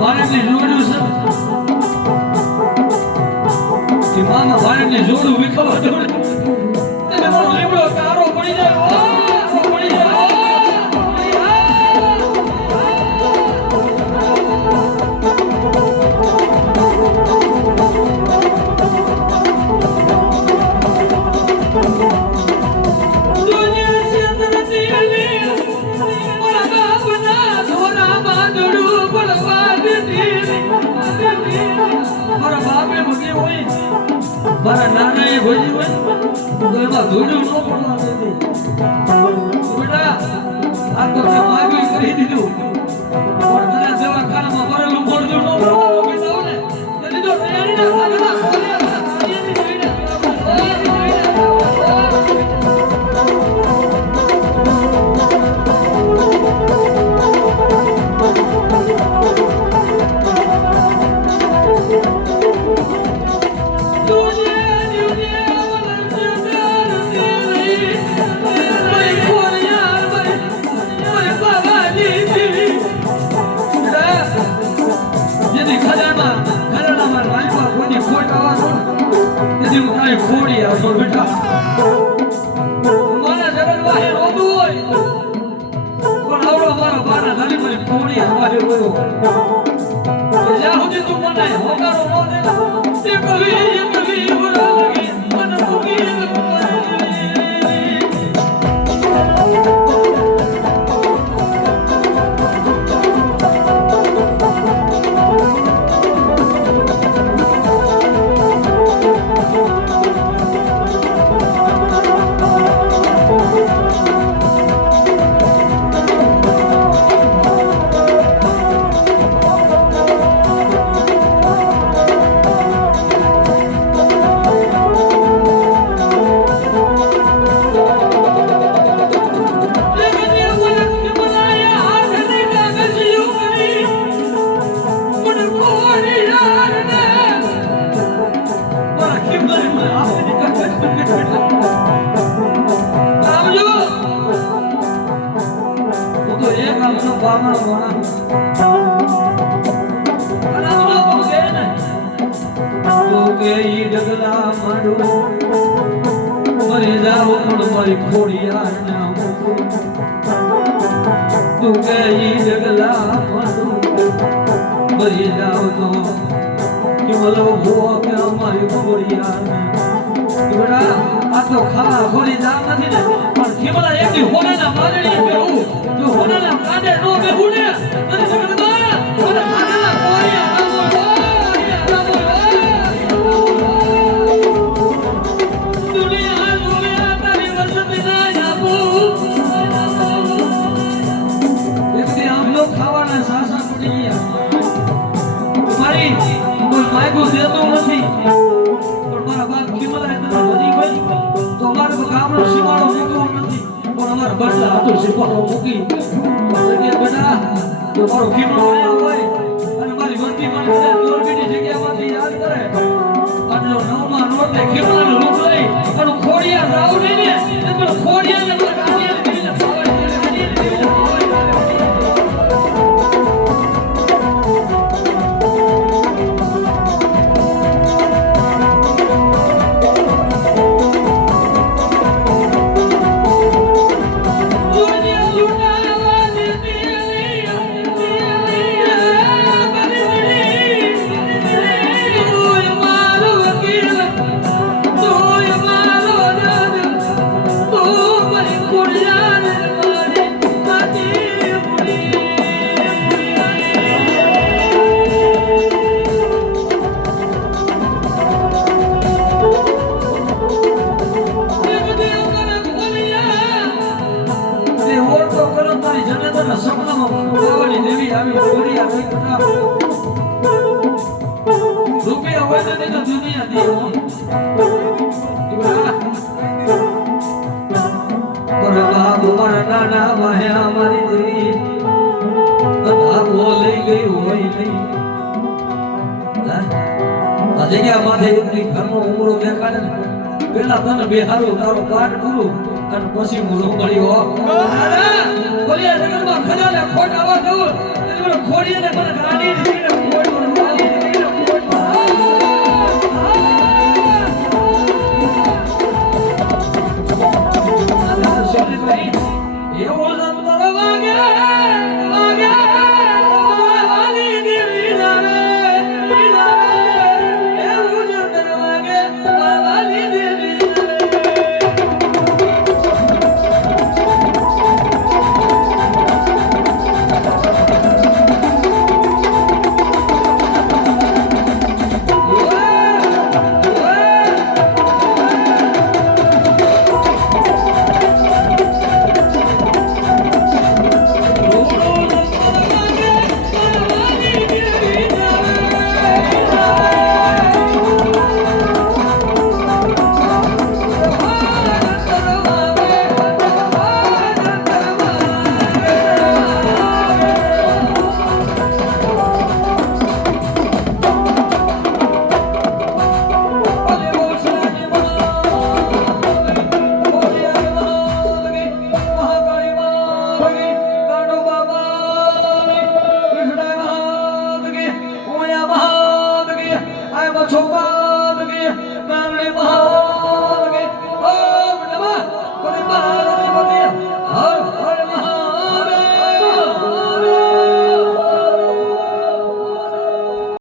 ભારતની જોડ્યું છે મામા ભારતની જોડું વિખવા જોડે એટલે મારો લીમડો કારો પડી જાય મારા નાના એ ભોજી હોય તો એમાં ધૂળું ન પડવા દેતી બેટા આ તો મેં માગી કરી દીધું પણ તને દવાખાનામાં ભરેલું પડતું ન પડવા બેટા ને તેથી તો તૈયારી ના ખોડી આવતો બેટા મારા જગત વાહે રોતું હોય પણ આવડો મારો બાના ગાલી મને ખોડી વાહે રોયો જ્યાં સુધી તું મને હોકારો ન દે તે કવી બરા લગી મને મૂકી પેલા તને બેહારો તારો પાઠ કરું અને પછી હું મળ્યો બોલ્યા જગતમાં ખજાને ખોટ આવા દઉં ખોડીને